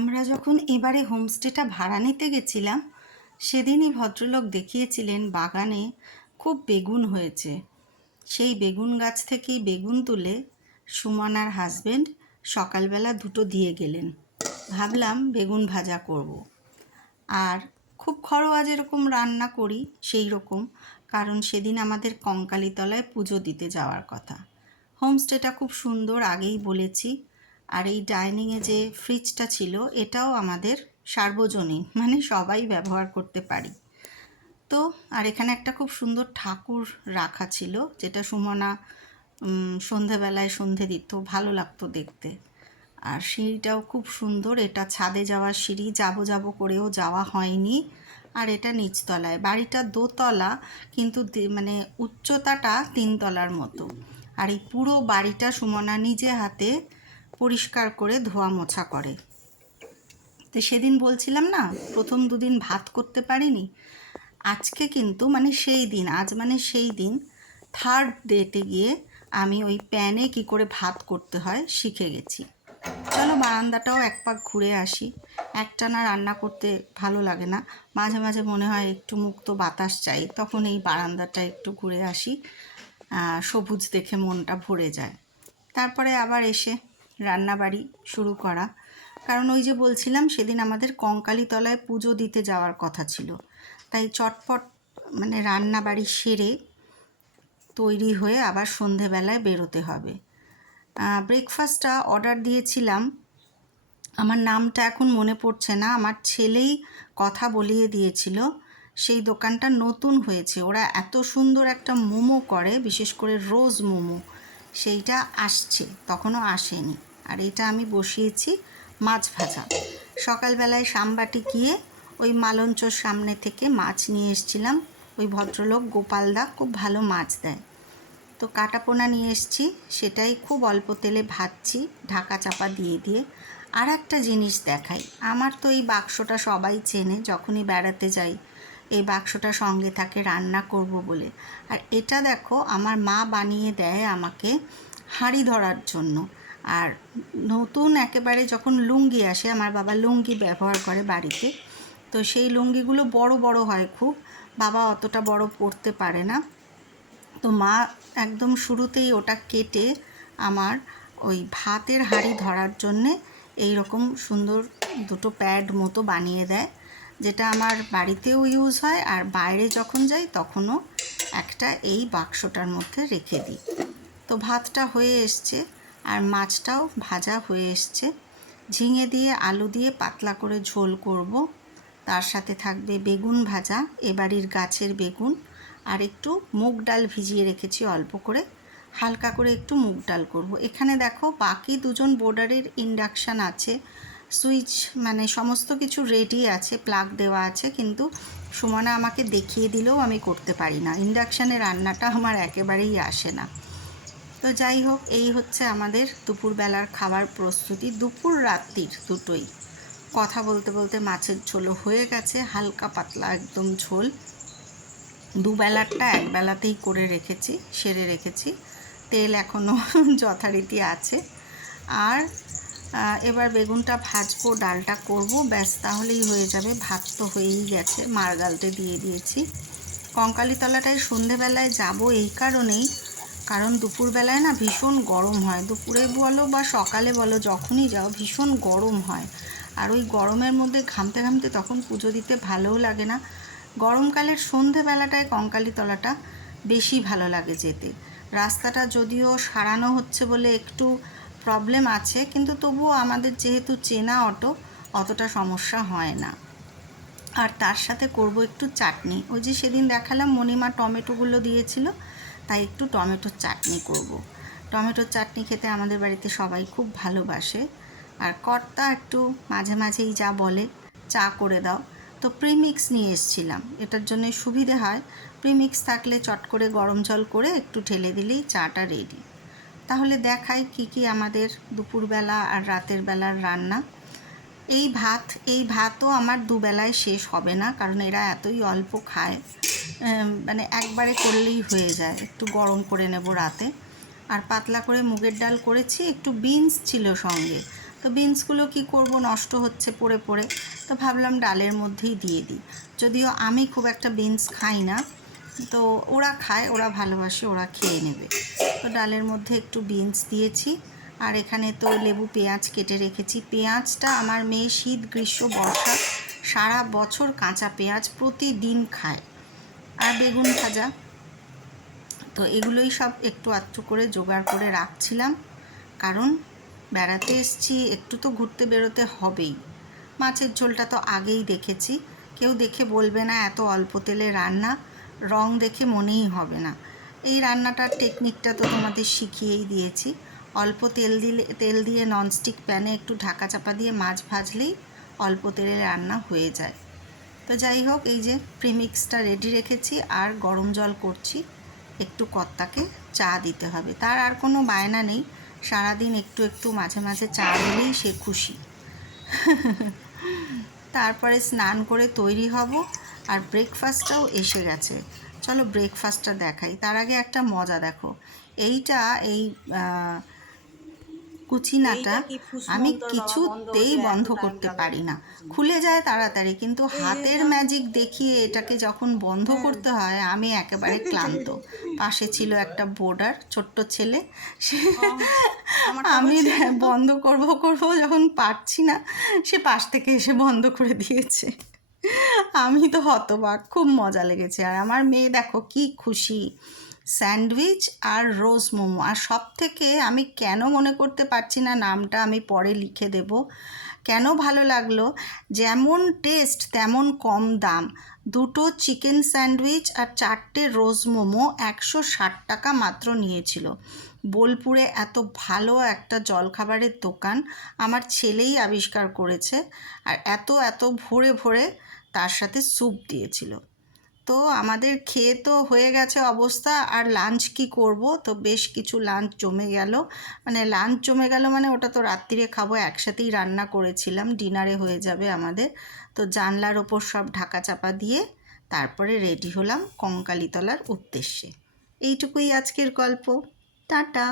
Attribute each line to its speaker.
Speaker 1: আমরা যখন এবারে হোমস্টেটা ভাড়া নিতে গেছিলাম, সেদিনই ভদ্রলোক দেখিয়েছিলেন বাগানে খুব বেগুন হয়েছে। সেই বেগুন গাছ থেকেই বেগুন তুলে সুমনার হাজবেন্ড সকালবেলা দুটো দিয়ে গেলেন। ভাবলাম বেগুন ভাজা করব। আর খুব ঘরোয়া যেরকম রান্না করি, সেই রকম, কারণ সেদিন আমাদের কঙ্কালীতলায় পুজো দিতে যাওয়ার কথা। হোমস্টেটা খুব সুন্দর আগেই বলেছি আর এই ডাইনিংয়ে যে ফ্রিজটা ছিল, এটাও আমাদের সার্বজনীন মানে সবাই ব্যবহার করতে পারি। তো, আর এখানে একটা খুব সুন্দর ঠাকুর রাখা ছিল, যেটা সুমনা সন্ধেবেলায় সন্ধে দিত, ভালো লাগতো দেখতে। আর সিঁড়িটাও খুব সুন্দর, এটা ছাদে যাওয়ার সিঁড়ি, যাব যাব করেও যাওয়া হয়নি। আর এটা নিচতলায়, বাড়িটা দোতলা, কিন্তু মানে উচ্চতাটা তিনতলার মতো। আর এই পুরো বাড়িটা সুমনা নিজে হাতে পরিষ্কার করে ধোয়া মোছা করে। তো সেদিন বলছিলাম না, প্রথম দুদিন ভাত করতে পারিনি। আজকে কিন্তু মানে সেই দিন, আজ মানে সেই দিন থার্ড ডেতে গিয়ে আমি ওই প্যানে কি করে ভাত করতে হয় শিখে গেছি। চলো বারান্দাটাও এক পাক ঘুরে আসি। একটানা রান্না করতে ভালো লাগে না। মাঝে মাঝে মনে হয় একটু মুক্ত বাতাস চাই, তখন এই বারান্দাটা একটু ঘুরে আসি। সবুজ দেখে মনটা ভরে যায়। তারপরে আবার এসে রান্নাবাড়ি শুরু করা। কারণ ওই যে বলছিলাম, সেদিন আমাদের কঙ্কালীতলায় পুজো দিতে যাওয়ার কথা ছিল। তাই চটপট মানে রান্নাবাড়ি সেরে তৈরি হয়ে আবার সন্ধেবেলায় বেরোতে হবে। ব্রেকফাস্টটা অর্ডার দিয়েছিলাম। আমার নামটা এখন মনে পড়ছে না। আমার ছেলেই কথা বলিয়ে দিয়েছিল। সেই দোকানটা নতুন হয়েছে। ওরা এত সুন্দর একটা মোমো করে, বিশেষ করে রোজ মোমো, সেইটা আসছে, তখনও আসেনি। আর এটা আমি বসিয়েছি মাছ ভাজা। সকালবেলায় সামবাটি গিয়ে ওই মালঞ্চর সামনে থেকে মাছ নিয়ে এসেছিলাম। ওই ভদ্রলোক গোপালদা খুব ভালো মাছ দেয়। তো কাটাপোনা নিয়ে এসেছি, সেটাই খুব অল্প তেলে ভাজছি, ঢাকা চাপা দিয়ে দিয়ে। আর একটা জিনিস দেখাই, আমার তো এই বাক্সটা সবাই চেনে যখনই বেড়াতে যাই। এই বাক্সটা সঙ্গে থাকে রান্না করব বলে। আর এটা দেখো, আমার মা বানিয়ে দেয় আমাকে হাঁড়ি ধরার জন্য। আর নতুন একেবারে যখন লুঙ্গি আসে, আমার বাবা লুঙ্গি ব্যবহার করে বাড়িতে, তো সেই লুঙ্গিগুলো বড় বড় হয় খুব। বাবা অতটা বড় পরতে পারে না। তো মা একদম শুরুতেই ওটা কেটে আমার ওই ভাতের হাঁড়ি ধরার জন্যে এই রকম সুন্দর দুটো প্যাড মতো বানিয়ে দেয়, যেটা আমার বাড়িতেও ইউজ হয় আর বাইরে যখন যাই তখনও একটা এই বাক্সটার মধ্যে রেখে দিই। তো ভাতটা হয়ে এসছে। আর মাছটাও ভাজা হয়ে এসছে। ঝিঙে দিয়ে আলু দিয়ে পাতলা করে ঝোল করব। তার সাথে থাকবে বেগুন ভাজা, এ বাড়ির গাছের বেগুন। আর একটু মুগ ডাল ভিজিয়ে রেখেছি অল্প করে। হালকা করে একটু মুগ ডাল করব। এখানে দেখো বাকি দুজন বোর্ডারের ইন্ডাকশান আছে। সুইচ মানে সমস্ত কিছু রেডি আছে, প্লাগ দেওয়া আছে, কিন্তু সুমনা আমাকে দেখিয়ে দিলেও আমি করতে পারি না। ইন্ডাকশানে রান্নাটা আমার একেবারেই আসে না। তো যাই হোক, এই হচ্ছে আমাদের দুপুরবেলার খাবার প্রস্তুতি। দুপুর রাত্রির দুটোই। কথা বলতে বলতে মাছের ঝোলও হয়ে গেছে, হালকা পাতলা একদম ঝোল। দুবেলারটা একবেলাতেই করে রেখেছি, সেরে রেখেছি। তেল এখনও যথারীতি আছে। আর এবার বেগুনটা ভাজবো, ডালটা করব, ব্যাস তাহলেই হয়ে যাবে। ভাত তো হয়েই গেছে মারগালতে দিয়ে দিয়েছি। কঙ্কালীতলাটায় সন্ধেবেলায় যাব এই কারণেই কারণ দুপুরবেলায় না ভীষণ গরম হয়। দুপুরে বলো বা সকালে বলো, যখনই যাও ভীষণ গরম হয়। আর ওই গরমের মধ্যে ঘামতে ঘামতে তখন পুজো দিতে ভালোও লাগে না। গরমকালের সন্ধেবেলাটায় কঙ্কালীতলাটা বেশি ভালো লাগে যেতে। রাস্তাটা যদিও সারানো হচ্ছে বলে একটু প্রবলেম আছে, কিন্তু তবুও আমাদের যেহেতু চেনা অটো, অতটা সমস্যা হয় না। আর তার সাথে করব একটু চাটনি। ওই যে সেদিন দেখালাম মণিমা টমেটোগুলো দিয়েছিল তাই একটু টমেটোর চাটনি করব। টমেটোর চাটনি খেতে আমাদের বাড়িতে সবাই খুব ভালোবাসে। আর কর্তা একটু মাঝে মাঝেই যা বলে, চা করে দাও। তো প্রিমিক্স নিয়ে এসছিলাম। এটার জন্য সুবিধে হয়। প্রিমিক্স থাকলে চট করে গরম জল করে একটু ঢেলে দিলেই চাটা রেডি তাহলে দেখাই কি কি আমাদের দুপুরবেলা আর রাতের বেলার রান্না। এই ভাত, এই ভাতও আমার দুবেলায় শেষ হবে না, কারণ এরা এতই অল্প খায়। মানে একবারে করলেই হয়ে যায়, একটু গরম করে নেব রাতে। আর পাতলা করে মুগের ডাল করেছি, একটু বিনস ছিল সঙ্গে। তো বিনসগুলো কি করব, নষ্ট হচ্ছে পড়ে পড়ে। তো ভাবলাম ডালের মধ্যেই দিয়ে দিই। যদিও আমি খুব একটা বিনস খাই না, তো ওরা খায়, ওরা ভালোবাসে, ওরা খেয়ে নেবে। তো ডালের মধ্যে একটু বিনস দিয়েছি। আর এখানে তো লেবু পেঁয়াজ কেটে রেখেছি। পেঁয়াজটা আমার মেয়ে শীত, গ্রীষ্ম, বর্ষা, সারা বছর কাঁচা পেঁয়াজ প্রতিদিন খায়। আর বেগুন ভাজা। তো এগুলোই সব একটু আধটু করে জোগাড় করে রাখছিলাম। কারণ বেড়াতে এসছি, একটু তো ঘুরতে বেরোতে হবেই। মাছের ঝোলটা তো আগেই দেখেছি। কেউ দেখে বলবে না, এত অল্প তেলে রান্না, রং দেখে মনেই হবে না। এই রান্নাটার টেকনিকটা তো তোমাদের শিখিয়েই দিয়েছি। অল্প তেল দিলে, তেল দিয়ে ননস্টিক প্যানে একটু ঢাকা চাপা দিয়ে মাছ ভাজলেই অল্প তেলে রান্না হয়ে যায়। তো যাই হোক, এই যে প্রিমিক্সটা রেডি রেখেছি আর গরম জল করছি, একটু কর্তাকে চা দিতে হবে। তার আর কোনো বায়না নেই, সারাদিন একটু একটু মাঝে মাঝে চা দিলেই সে খুশি। তারপরে স্নান করে তৈরি হব আর ব্রেকফাস্টটাও এসে গেছে। চলো ব্রেকফাস্টটা দেখাই। তার আগে একটা মজা দেখো। এইটা এই কুচিনাটা আমি কিছুতেই
Speaker 2: বন্ধ
Speaker 1: করতে পারি না। খুলে যায় তাড়াতাড়ি কিন্তু হাতের ম্যাজিক দেখিয়ে এটাকে যখন বন্ধ
Speaker 2: হ্যাঁ।
Speaker 1: করতে হয় আমি একেবারে ক্লান্ত। পাশে ছিল একটা বোর্ডার ছোট্ট ছেলে। সে আমি বন্ধ করব করব যখন পারছি না সে পাশ থেকে এসে বন্ধ করে দিয়েছে। আমি তো হতবাক খুব মজা লেগেছে। আর আমার মেয়ে দেখো কি খুশি। স্যান্ডউইচ আর রোজ মোমো। আর সব থেকে আমি কেন মনে করতে পারছি না নামটা আমি পরে লিখে দেব। কেন ভালো লাগল? যেমন টেস্ট, তেমন কম দাম। দুটো চিকেন স্যান্ডউইচ আর চারটে রোজ মোমো একশো ষাট টাকা মাত্র নিয়েছিল। বোলপুরে এত ভালো একটা জলখাবারের দোকান আমার ছেলেই আবিষ্কার করেছে। আর এত এত ভরে ভরে তার সাথে স্যুপ দিয়েছিল। তো আমাদের খেয়ে তো হয়ে গেছে অবস্থা, আর লাঞ্চ কি করব? তো বেশ কিছু লাঞ্চ জমে গেল। মানে লাঞ্চ জমে গেল মানে ওটা তো রাত্রিরে খাব, একসাথেই রান্না করেছিলাম ডিনারে হয়ে যাবে আমাদের। তো জানলার ওপর সব ঢাকা চাপা দিয়ে তারপরে রেডি হলাম কঙ্কালীতলার উদ্দেশ্যে। এইটুকুই আজকের গল্প। টাটা!